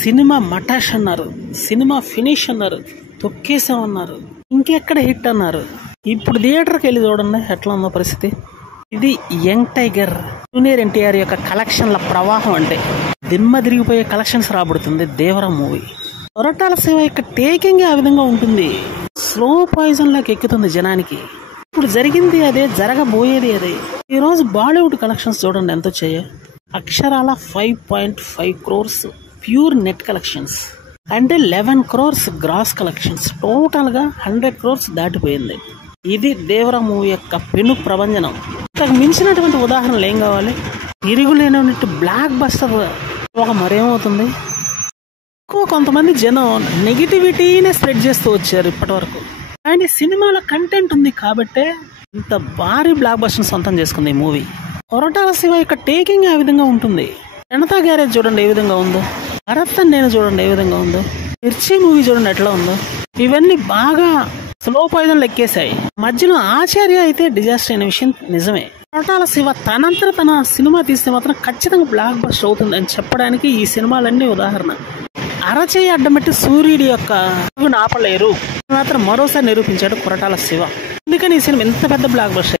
Cinema మటాష్ అన్నారు, cinema finish అన్నారు, తొక్కేసామన్నారు, ఇంకెక్కడ హిట్ అన్నారు. ఇప్పుడు థియేటర్కి వెళ్ళి చూడండి ఎట్లా ఉందో పరిస్థితి. ఇది యంగ్ టైగర్ జూనియర్ ఎన్టీఆర్ యొక్క కలెక్షన్ల ప్రవాహం. అంటే దిమ్మ తిరిగిపోయే కలెక్షన్స్ రాబడుతుంది దేవరా మూవీ. కొరటాల శివ యొక్క టేకింగ్ ఆ విధంగా ఉంటుంది. స్లో పాయిజన్ లాగా ఎక్కుతుంది జనానికి. ఇప్పుడు జరిగింది అదే, జరగబోయేది అదే. ఈ రోజు బాలీవుడ్ కలెక్షన్స్ చూడండి ఎంత వచ్చాయో. అక్షరాల 5.5 crores ప్యూర్ నెట్ కలెక్షన్స్, అంటే 11 crores గ్రాస్ కలెక్షన్స్. టోటల్ గా 100 crores దాటిపోయింది. ఇది దేవరా మూవీ యొక్క పెను ప్రభంజనం. ఇంతకు మించినటువంటి ఉదాహరణలు ఏం కావాలి? తిరుగులేనటువంటి బ్లాక్ బస్టర్ ఒక మరేమవుతుంది. కొంతమంది జనం నెగిటివిటీనే స్ప్రెడ్ చేస్తూ వచ్చారు ఇప్పటి వరకు. కానీ సినిమాలో కంటెంట్ ఉంది కాబట్టే ఇంత భారీ బ్లాక్ బస్టర్ సొంతం చేసుకుంది ఈ మూవీ. కొరటాల శివ యొక్క టేకింగ్ ఆ విధంగా ఉంటుంది. జనతా గ్యారేజ్ చూడండి ఏ విధంగా ఉందో, భరత్ నేను చూడండి ఏ విధంగా ఉందో, మిర్చి మూవీ చూడండి ఎట్లా ఉందో. ఇవన్నీ బాగా స్లో పాయిజన్ లెక్కేశాయి. మధ్యలో ఆచార్య అయితే డిజాస్టర్ అయిన విషయం నిజమే. కొరటాల శివ తనంతర తన సినిమా తీస్తే మాత్రం ఖచ్చితంగా బ్లాక్ బస్టర్ అవుతుంది అని చెప్పడానికి ఈ సినిమాలన్నీ ఉదాహరణ. అరచేయి అడ్డమెట్టి సూర్యుడి యొక్క ఆపలేరు మాత్రం మరోసారి నిరూపించాడు కొరటాల శివ. అందుకని ఈ సినిమా ఎంత పెద్ద బ్లాక్ బస్టర్.